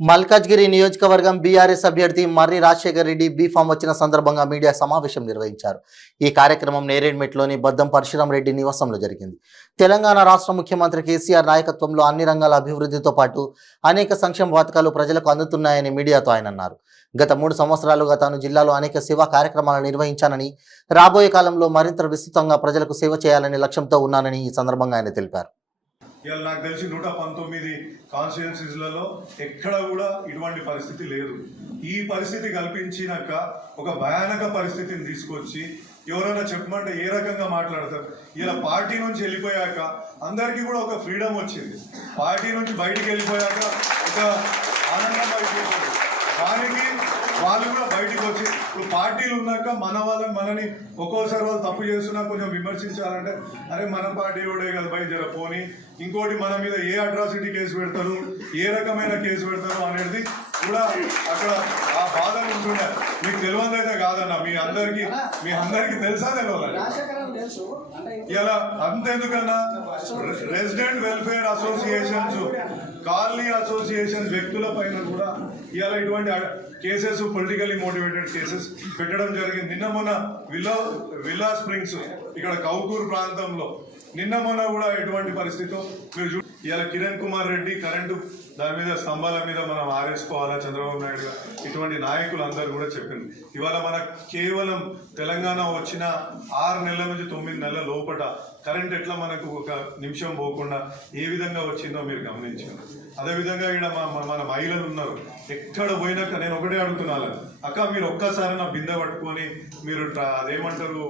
మల్కాజ్గిరి నియోజకవర్గం బీఆర్ఎస్ అభ్యర్థి మర్రి రాజశేఖర్ రెడ్డి బీఫామ్ వచ్చిన సందర్భంగా మీడియా సమావేశం నిర్వహించారు. ఈ కార్యక్రమం నేరేడ్మెట్లోని బద్దం పరశురాం రెడ్డి నివాసంలో జరిగింది. తెలంగాణ రాష్ట్ర ముఖ్యమంత్రి కేసీఆర్ నాయకత్వంలో అన్ని రంగాల అభివృద్ధితో పాటు అనేక సంక్షేమ పథకాలు ప్రజలకు అందుతున్నాయని మీడియాతో ఆయన అన్నారు. గత మూడు సంవత్సరాలుగా తాను జిల్లాలో అనేక సేవా కార్యక్రమాలు నిర్వహించానని రాబోయే కాలంలో మరింత విస్తృతంగా ప్రజలకు సేవ చేయాలనే లక్ష్యంతో ఉన్నానని ఈ సందర్భంగా ఆయన తెలిపారు. ఇవాళ నాకు తెలిసి నూట పంతొమ్మిది కాన్స్టిట్యున్సీస్లలో ఎక్కడ కూడా ఇటువంటి పరిస్థితి లేదు. ఈ పరిస్థితి కల్పించినాక ఒక భయానక పరిస్థితిని తీసుకొచ్చి ఎవరైనా చెప్పమంటే ఏ రకంగా మాట్లాడతారు? ఇలా పార్టీ నుంచి వెళ్ళిపోయాక అందరికీ కూడా ఒక ఫ్రీడమ్ వచ్చింది. పార్టీ నుంచి బయటికి వెళ్ళిపోయాక ఒక ఆనందం అయిపోతుంది దానికి వాళ్ళు కూడా బయటికి వచ్చి ఇప్పుడు పార్టీలు ఉన్నాక మన వాళ్ళని మనని ఒక్కోసారి వాళ్ళు తప్పు చేస్తున్నా కొంచెం విమర్శించాలంటే అరే మన పార్టీ కూడా కదా బయట జర పోని. ఇంకోటి మన మీద ఏ అట్రాసిటీ కేసు పెడతారు ఏ రకమైన కేసు పెడతారు అనేది కూడా అక్కడ బాధలు ఉంటుండే మీకు తెలియదైతే కాదన్న. మీ అందరికి మీ అందరికి తెలుసా తెలియదు? ఇలా అంతెందుకన్నా? Resident welfare associations colony association వ్యక్తుల పైన కూడా ఇవాళ ఇటువంటి కేసెస్ పొలిటికల్లీ మోటివేటెడ్ కేసెస్ పెట్టడం జరిగింది. నిన్న మొన్న విలా విలా స్ప్రింగ్స్ ఇక్కడ కౌకూర్ ప్రాంతంలో నిన్న మొన్న కూడా ఎటువంటి పరిస్థితితో మీరు చూ ఇలా కిరణ్ కుమార్ రెడ్డి కరెంటు దాని మీద స్తంభాల మీద మనం ఆరేసుకోవాలా చంద్రబాబు నాయుడు గారు? ఇటువంటి నాయకులు అందరూ కూడా చెప్పింది ఇవాళ మన కేవలం తెలంగాణ వచ్చిన ఆరు నెలల నుంచి తొమ్మిది నెలల లోపట కరెంట్ ఎట్లా మనకు ఒక నిమిషం పోకుండా ఏ విధంగా వచ్చిందో మీరు గమనించారు. అదేవిధంగా ఇక్కడ మా మన మహిళలు ఉన్నారు. ఎక్కడ పోయినాక నేను ఒకటే అడుగుతున్నాను. అక్క మీరు ఒక్కసారి నా బిందె పట్టుకొని మీరు ట్రా- అదేమంటారు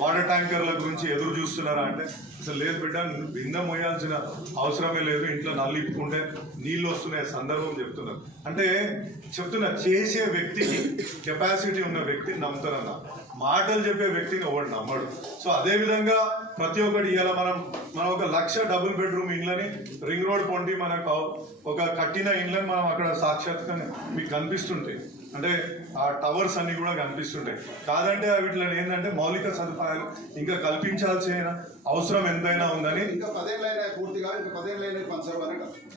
వాటర్ ట్యాంకర్ల గురించి ఎదురు చూస్తున్నారా అంటే? అసలు లేదు బిడ్డ బిందె మోయాల్సిన అవసరమే లేదు. ఇంట్లో నల్లు ఇప్పుకుంటే నీళ్ళు వస్తున్నాయి సందర్భం చెప్తున్నారు అంటే చెప్తున్నా చేసే వ్యక్తికి కెపాసిటీ ఉన్న వ్యక్తిని నమ్ముతారన్న. మాటలు చెప్పే వ్యక్తిని ఎవడు నమ్మడు. సో అదే విధంగా ప్రతి ఒక్కటి ఇవాళ మనం మనం ఒక లక్ష డబుల్ బెడ్రూమ్ ఇండ్లని రింగ్ రోడ్ పొంటి మనకు ఒక కట్టిన ఇండ్లని మనం అక్కడ సాక్షాత్గా మీకు కనిపిస్తుంటాయి అంటే ఆ టవర్స్ అన్ని కూడా కనిపిస్తుంటాయి కాదంటే వీటిలో ఏంటంటే మౌలిక సదుపాయాలు ఇంకా కల్పించాల్సిన అవసరం ఎంతైనా ఉందని ఇంకా పదేళ్ళైనా పూర్తిగా ఇంకా పదేళ్ళైనా పంచడం